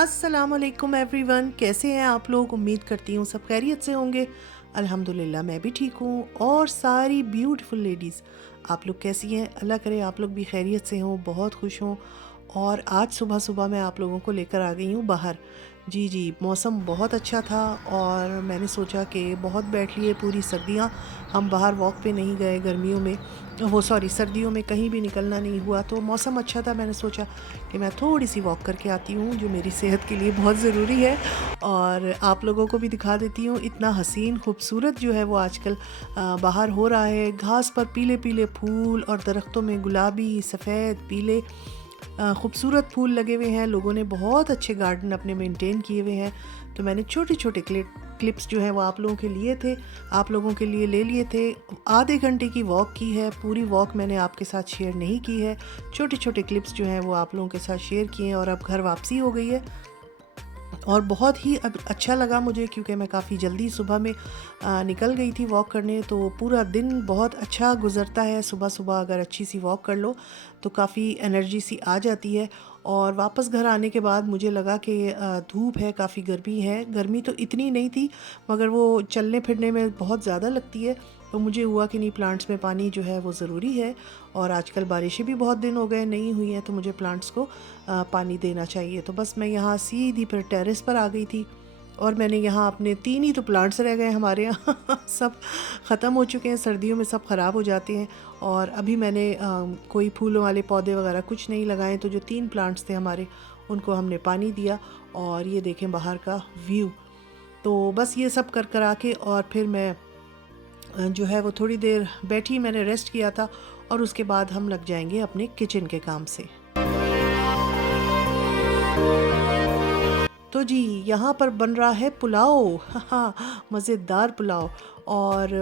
अस्सलाम वालेकुम एवरीवन, कैसे हैं आप लोग। उम्मीद करती हूँ सब खैरियत से होंगे। अल्हम्दुलिल्लाह मैं भी ठीक हूँ और सारी ब्यूटीफुल लेडीज़, आप लोग कैसी हैं। अल्लाह करे आप लोग भी खैरियत से हों, बहुत खुश हों। और आज सुबह सुबह मैं आप लोगों को लेकर आ गई हूँ बाहर। जी जी, मौसम बहुत अच्छा था और मैंने सोचा कि बहुत बैठ लिए पूरी सर्दियाँ, हम बाहर वॉक पे नहीं गए गर्मियों में, वो सॉरी सर्दियों में कहीं भी निकलना नहीं हुआ, तो मौसम अच्छा था। मैंने सोचा कि मैं थोड़ी सी वॉक करके आती हूँ, जो मेरी सेहत के लिए बहुत ज़रूरी है। और आप लोगों को भी दिखा देती हूँ, इतना हसीन खूबसूरत जो है वो आजकल बाहर हो रहा है। घास पर पीले पीले फूल और दरख्तों में गुलाबी सफ़ेद पीले खूबसूरत फूल लगे हुए हैं। लोगों ने बहुत अच्छे गार्डन अपने मेंटेन किए हुए हैं। तो मैंने छोटे छोटे क्लिप्स जो हैं वो आप लोगों के लिए थे, आप लोगों के लिए ले लिए थे। आधे घंटे की वॉक की है, पूरी वॉक मैंने आपके साथ शेयर नहीं की है। छोटे छोटे क्लिप्स जो हैं वो आप लोगों के साथ शेयर किए हैं और अब घर वापसी हो गई है। और बहुत ही अब अच्छा लगा मुझे, क्योंकि मैं काफ़ी जल्दी सुबह में निकल गई थी वॉक करने, तो पूरा दिन बहुत अच्छा गुज़रता है। सुबह सुबह अगर अच्छी सी वॉक कर लो तो काफ़ी एनर्जी सी आ जाती है। और वापस घर आने के बाद मुझे लगा कि धूप है, काफ़ी गर्मी है। गर्मी तो इतनी नहीं थी, मगर वो चलने फिरने में बहुत ज़्यादा लगती है। तो मुझे हुआ कि नहीं, प्लांट्स में पानी जो है वो ज़रूरी है। और आजकल बारिशें भी बहुत दिन हो गए नहीं हुई हैं, तो मुझे प्लांट्स को पानी देना चाहिए। तो बस मैं यहाँ सीधी फिर टेरेस पर आ गई थी और मैंने यहाँ अपने 3 ही तो प्लांट्स रह गए हमारे यहाँ सब ख़त्म हो चुके हैं, सर्दियों में सब ख़राब हो जाते हैं। और अभी मैंने कोई फूलों वाले पौधे वगैरह कुछ नहीं लगाए, तो जो 3 प्लांट्स थे हमारे, उनको हमने पानी दिया। और ये देखें बाहर का व्यू। तो बस ये सब कर कर आके और फिर मैं जो है वो थोड़ी देर बैठी, मैंने रेस्ट किया था। और उसके बाद हम लग जाएंगे अपने किचन के काम से। तो जी, यहाँ पर बन रहा है पुलाव, हाँ, मज़ेदार पुलाव। और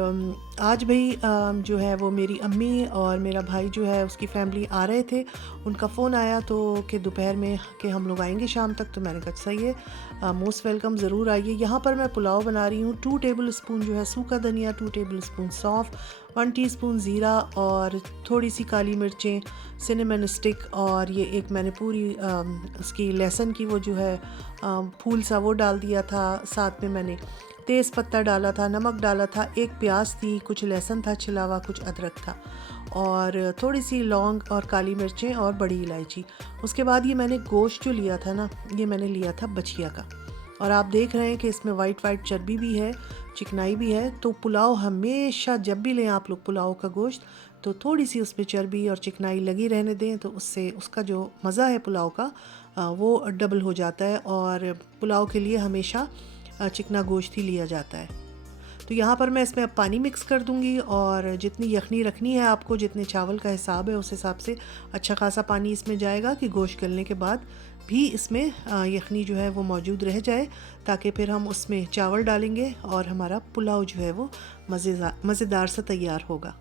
आज भाई जो है वो मेरी अम्मी और मेरा भाई जो है उसकी फैमिली आ रहे थे। उनका फ़ोन आया तो कि दोपहर में कि हम लोग आएंगे शाम तक। तो मैंने कहा सही है, मोस्ट वेलकम, ज़रूर आइए। यहाँ पर मैं पुलाव बना रही हूँ। 2 टेबल स्पून जो है सूखा धनिया, 2 टेबल स्पून सौंफ, 1 टीस्पून ज़ीरा और थोड़ी सी काली मिर्चें, सिनेमन स्टिक, और ये एक मैंने पूरी उसकी लहसुन की वो जो है फूल सा वो डाल दिया था। साथ में मैंने तेज़ पत्ता डाला था, नमक डाला था, एक प्याज थी, कुछ लहसुन था छिला हुआ, कुछ अदरक था, और थोड़ी सी लौंग और काली मिर्चें और बड़ी इलायची। उसके बाद ये मैंने गोश्त जो लिया था ना, ये मैंने लिया था बछिया का। और आप देख रहे हैं कि इसमें वाइट वाइट चर्बी भी है, चिकनाई भी है। तो पुलाव हमेशा जब भी लें आप लोग पुलाव का गोश्त, तो थोड़ी सी उसमें चर्बी और चिकनाई लगी रहने दें, तो उससे उसका जो मज़ा है पुलाव का वो डबल हो जाता है। और पुलाव के लिए हमेशा चिकना गोश्त ही लिया जाता है। तो यहाँ पर मैं इसमें अब पानी मिक्स कर दूँगी, और जितनी यखनी रखनी है आपको, जितने चावल का हिसाब है उस हिसाब से अच्छा खासा पानी इसमें जाएगा, कि गोश्त गलने के बाद भी इसमें यखनी जो है वो मौजूद रह जाए, ताकि फिर हम उसमें चावल डालेंगे और हमारा पुलाव जो है वो मज़ेदार सा तैयार होगा।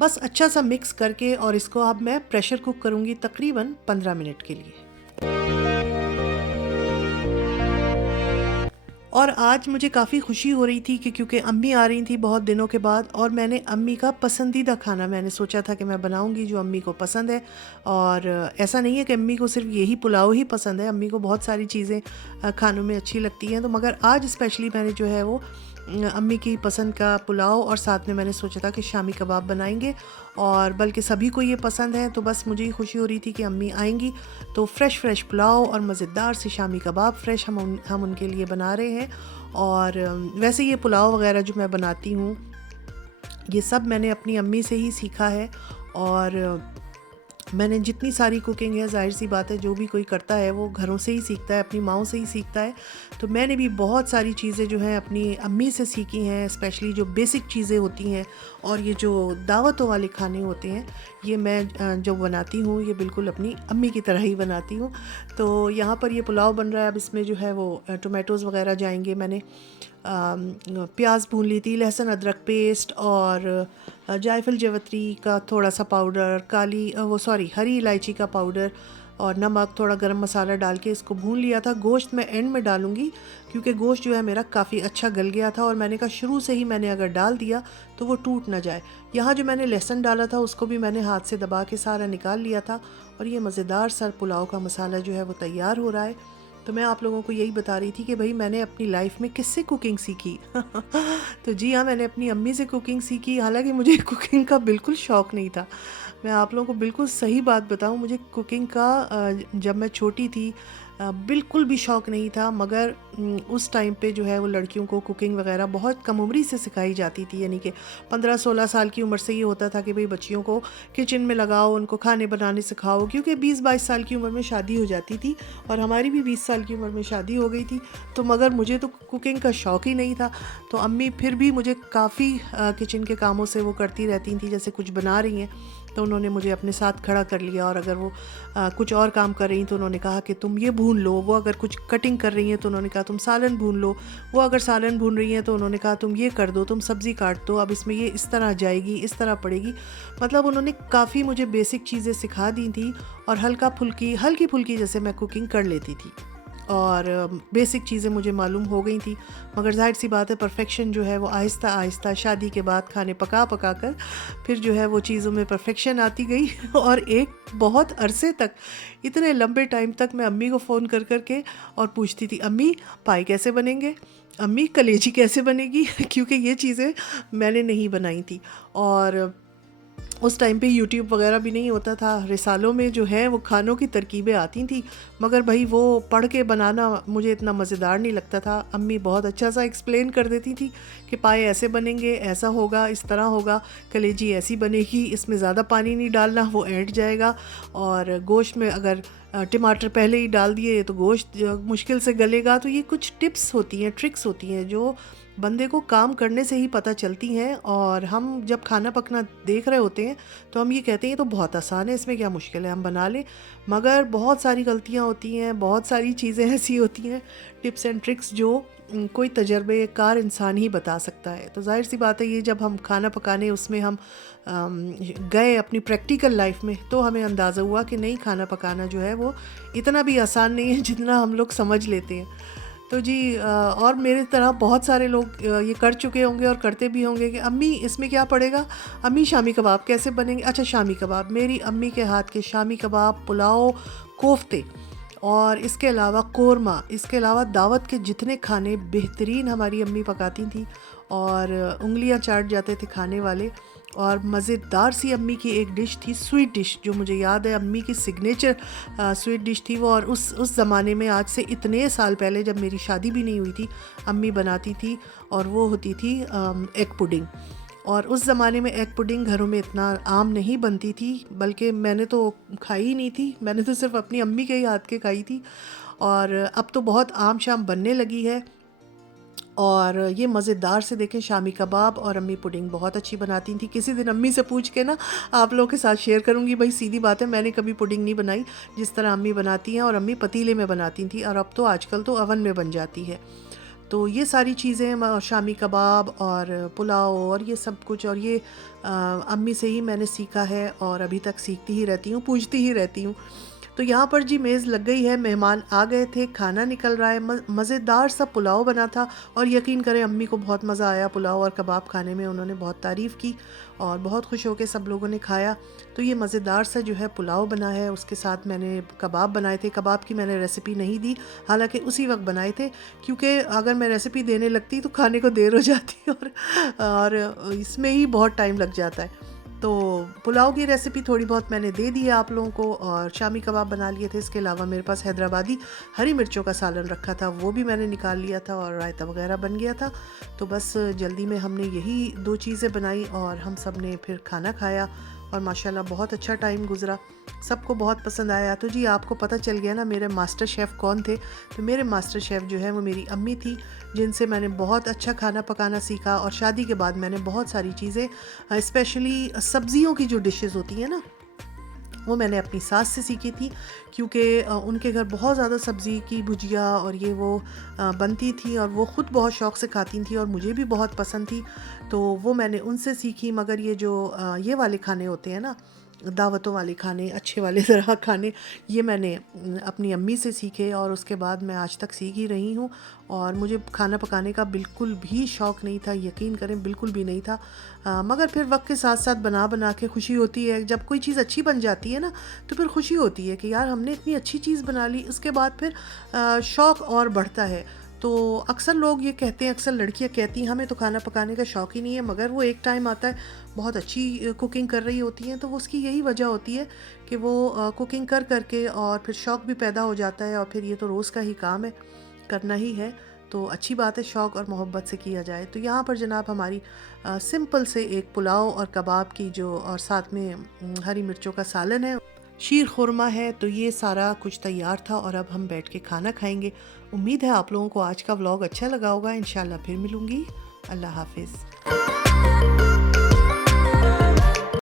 बस अच्छा सा मिक्स करके, और इसको अब मैं प्रेशर कुक करूँगी तकरीबन 15 मिनट के लिए। और आज मुझे काफ़ी खुशी हो रही थी कि क्योंकि अम्मी आ रही थी बहुत दिनों के बाद, और मैंने अम्मी का पसंदीदा खाना मैंने सोचा था कि मैं बनाऊंगी जो अम्मी को पसंद है। और ऐसा नहीं है कि अम्मी को सिर्फ यही पुलाव ही पसंद है, अम्मी को बहुत सारी चीज़ें खानों में अच्छी लगती हैं। तो मगर आज स्पेशली मैंने जो है वो अम्मी की पसंद का पुलाव, और साथ में मैंने सोचा था कि शामी कबाब बनाएंगे, और बल्कि सभी को ये पसंद है। तो बस मुझे ही खुशी हो रही थी कि अम्मी आएंगी तो फ़्रेश पुलाव और मज़ेदार से शामी कबाब फ्रेश हम उनके लिए बना रहे हैं। और वैसे ये पुलाव वगैरह जो मैं बनाती हूँ, ये सब मैंने अपनी अम्मी से ही सीखा है। और मैंने जितनी सारी कुकिंग है, ज़ाहिर सी बात है जो भी कोई करता है वो घरों से ही सीखता है, अपनी माँओं से ही सीखता है। तो मैंने भी बहुत सारी चीज़ें जो हैं अपनी अम्मी से सीखी हैं, स्पेशली जो बेसिक चीज़ें होती हैं। और ये जो दावतों वाले खाने होते हैं, ये मैं जो बनाती हूँ ये बिल्कुल अपनी अम्मी की तरह ही बनाती हूँ। तो यहाँ पर ये पुलाव बन रहा है। अब इसमें जो है वो टोमेटोज़ वगैरह जाएंगे। मैंने प्याज भून ली थी, लहसुन अदरक पेस्ट, और जायफल जावित्री का थोड़ा सा पाउडर, काली वो सॉरी हरी इलायची का पाउडर, और नमक, थोड़ा गरम मसाला डाल के इसको भून लिया था। गोश्त मैं एंड में डालूँगी क्योंकि गोश्त जो है मेरा काफ़ी अच्छा गल गया था और मैंने कहा शुरू से ही मैंने अगर डाल दिया तो वो टूट ना जाए। यहाँ जो मैंने लहसुन डाला था उसको भी मैंने हाथ से दबा के सारा निकाल लिया था और ये मज़ेदार सा पुलाव का मसाला जो है वो तैयार हो रहा है। तो मैं आप लोगों को यही बता रही थी कि भाई मैंने अपनी लाइफ में किससे कुकिंग सीखी। तो जी हाँ, मैंने अपनी अम्मी से कुकिंग सीखी। हालांकि मुझे कुकिंग का बिल्कुल शौक़ नहीं था। मैं आप लोगों को बिल्कुल सही बात बताऊं, मुझे कुकिंग का जब मैं छोटी थी बिल्कुल भी शौक़ नहीं था। मगर उस टाइम पे जो है वो लड़कियों को कुकिंग वगैरह बहुत कम उम्र से सिखाई जाती थी। यानी कि 15-16 साल की उम्र से ये होता था कि भाई बच्चियों को किचन में लगाओ, उनको खाने बनाने सिखाओ, क्योंकि 20-22 साल की उम्र में शादी हो जाती थी और हमारी भी 20 साल की उम्र में शादी हो गई थी। तो मगर मुझे तो कुकिंग का शौक़ ही नहीं था। तो अम्मी फिर भी मुझे काफ़ी किचन के कामों से वो करती रहती थी। जैसे कुछ बना रही हैं तो उन्होंने मुझे अपने साथ खड़ा कर लिया और अगर वो कुछ और काम कर रही तो उन्होंने कहा कि तुम ये भून लो। वो अगर कुछ कटिंग कर रही हैं तो उन्होंने कहा तुम सालन भून लो। वो अगर सालन भून रही हैं तो उन्होंने कहा तुम ये कर दो, तुम सब्ज़ी काट दो, अब इसमें ये इस तरह जाएगी, इस तरह पड़ेगी। मतलब उन्होंने काफ़ी मुझे बेसिक चीज़ें सिखा दी थी और हल्की फुल्की जैसे मैं कुकिंग कर लेती थी और बेसिक चीज़ें मुझे मालूम हो गई थी। मगर जाहिर सी बात है परफेक्शन जो है वो आहिस्ता आहिस्ता शादी के बाद खाने पका पका कर फिर जो है वो चीज़ों में परफेक्शन आती गई। और एक बहुत अरसे तक, इतने लंबे टाइम तक मैं अम्मी को फ़ोन कर कर के और पूछती थी, अम्मी पाई कैसे बनेंगे, अम्मी कलेजी कैसे बनेगी। क्योंकि ये चीज़ें मैंने नहीं बनाई थी। और उस टाइम पे यूट्यूब वगैरह भी नहीं होता था। रिसालों में जो है वो खानों की तरकीबें आती थी, मगर भाई वो पढ़ के बनाना मुझे इतना मज़ेदार नहीं लगता था। अम्मी बहुत अच्छा सा एक्सप्लेन कर देती थी कि पाए ऐसे बनेंगे, ऐसा होगा, इस तरह होगा, कलेजी ऐसी बनेगी, इसमें ज़्यादा पानी नहीं डालना, वो ऐंठ जाएगा। और गोश्त में अगर टमाटर पहले ही डाल दिए तो गोश्त मुश्किल से गलेगा। तो ये कुछ टिप्स होती हैं, ट्रिक्स होती हैं जो बंदे को काम करने से ही पता चलती हैं। और हम जब खाना पकना देख रहे होते हैं तो हम ये कहते हैं ये तो बहुत आसान है, इसमें क्या मुश्किल है, हम बना लें। मगर बहुत सारी गलतियां होती हैं, बहुत सारी चीज़ें ऐसी होती हैं, टिप्स एंड ट्रिक्स जो कोई तजर्बेकार इंसान ही बता सकता है। तो जाहिर सी बात है ये जब हम खाना पकाने उसमें हम गए अपनी प्रैक्टिकल लाइफ में तो हमें अंदाज़ा हुआ कि नहीं, खाना पकाना जो है वो इतना भी आसान नहीं है जितना हम लोग समझ लेते हैं। तो जी और मेरे तरह बहुत सारे लोग ये कर चुके होंगे और करते भी होंगे कि अम्मी इसमें क्या पड़ेगा, अम्मी शामी कबाब कैसे बनेंगे। अच्छा, शामी कबाब, मेरी अम्मी के हाथ के शामी कबाब, पुलाव, कोफ्ते और इसके अलावा कोरमा, इसके अलावा दावत के जितने खाने बेहतरीन हमारी अम्मी पकाती थी और उंगलियां चाट जाते थे खाने वाले। और मज़ेदार सी अम्मी की एक डिश थी, स्वीट डिश, जो मुझे याद है अम्मी की सिग्नेचर स्वीट डिश थी वो। और उस ज़माने में, आज से इतने साल पहले जब मेरी शादी भी नहीं हुई थी, अम्मी बनाती थी और वो होती थी एग पुडिंग। और उस ज़माने में एग पुडिंग घरों में इतना आम नहीं बनती थी, बल्कि मैंने तो खाई ही नहीं थी, मैंने तो सिर्फ अपनी अम्मी के ही हाथ के खाई थी। और अब तो बहुत आम शाम बनने लगी है। और ये मज़ेदार से देखें, शामी कबाब और अम्मी पुडिंग बहुत अच्छी बनाती थी। किसी दिन अम्मी से पूछ के ना आप लोगों के साथ शेयर करूँगी। भाई सीधी बात है, मैंने कभी पुडिंग नहीं बनाई जिस तरह अम्मी बनाती हैं, और अम्मी पतीले में बनाती थी और अब तो आजकल तो अवन में बन जाती है। तो ये सारी चीज़ें, शामी कबाब और पुलाव और ये सब कुछ, और ये अम्मी से ही मैंने सीखा है और अभी तक सीखती ही रहती हूँ, पूछती ही रहती हूँ। तो यहाँ पर जी मेज़ लग गई है, मेहमान आ गए थे, खाना निकल रहा है। मज़ेदार सा पुलाव बना था और यकीन करें अम्मी को बहुत मज़ा आया पुलाव और कबाब खाने में। उन्होंने बहुत तारीफ़ की और बहुत खुश होकर सब लोगों ने खाया। तो ये मज़ेदार सा जो है पुलाव बना है, उसके साथ मैंने कबाब बनाए थे। कबाब की मैंने रेसिपी नहीं दी, हालांकि उसी वक्त बनाए थे, क्योंकि अगर मैं रेसिपी देने लगती तो खाने को देर हो जाती और इसमें ही बहुत टाइम लग जाता है। तो पुलाव की रेसिपी थोड़ी बहुत मैंने दे दी है आप लोगों को, और शामी कबाब बना लिए थे। इसके अलावा मेरे पास हैदराबादी हरी मिर्चों का सालन रखा था, वो भी मैंने निकाल लिया था, और रायता वगैरह बन गया था। तो बस जल्दी में हमने यही 2 चीज़ें बनाई और हम सब ने फिर खाना खाया और माशाल्लाह बहुत अच्छा टाइम गुज़रा, सबको बहुत पसंद आया। तो जी आपको पता चल गया ना मेरे मास्टर शेफ़ कौन थे। तो मेरे मास्टर शेफ़ जो है वो मेरी अम्मी थी, जिनसे मैंने बहुत अच्छा खाना पकाना सीखा। और शादी के बाद मैंने बहुत सारी चीज़ें, स्पेशली सब्ज़ियों की जो डिशेस होती हैं ना, वो मैंने अपनी सास से सीखी थी, क्योंकि उनके घर बहुत ज़्यादा सब्ज़ी की भुजिया और ये वो बनती थी और वो ख़ुद बहुत शौक़ से खाती थी और मुझे भी बहुत पसंद थी। तो वो मैंने उनसे सीखी। मगर ये जो ये वाले खाने होते हैं ना, दावतों वाले खाने, अच्छे वाले ज़रा खाने, ये मैंने अपनी अम्मी से सीखे और उसके बाद मैं आज तक सीख ही रही हूँ। और मुझे खाना पकाने का बिल्कुल भी शौक़ नहीं था, यकीन करें बिल्कुल भी नहीं था। मगर फिर वक्त के साथ साथ बना बना के खुशी होती है, जब कोई चीज़ अच्छी बन जाती है ना तो फिर खुशी होती है कि यार हमने इतनी अच्छी चीज़ बना ली। उसके बाद फिर शौक़ और बढ़ता है। तो अक्सर लोग ये कहते हैं, अक्सर लड़कियां कहती हैं हमें तो खाना पकाने का शौक़ ही नहीं है, मगर वो एक टाइम आता है बहुत अच्छी कुकिंग कर रही होती हैं, तो वो उसकी यही वजह होती है कि वो कुकिंग कर करके और फिर शौक़ भी पैदा हो जाता है। और फिर ये तो रोज़ का ही काम है, करना ही है। तो अच्छी बात है शौक़ और मोहब्बत से किया जाए। तो यहाँ पर जनाब हमारी सिंपल से एक पुलाव और कबाब की जो, और साथ में हरी मिर्चों का सालन है, शीर खुरमा है। तो ये सारा कुछ तैयार था और अब हम बैठ के खाना खाएंगे। उम्मीद है आप लोगों को आज का व्लॉग अच्छा लगा होगा। इंशाल्लाह फिर मिलूँगी। अल्लाह हाफिज़।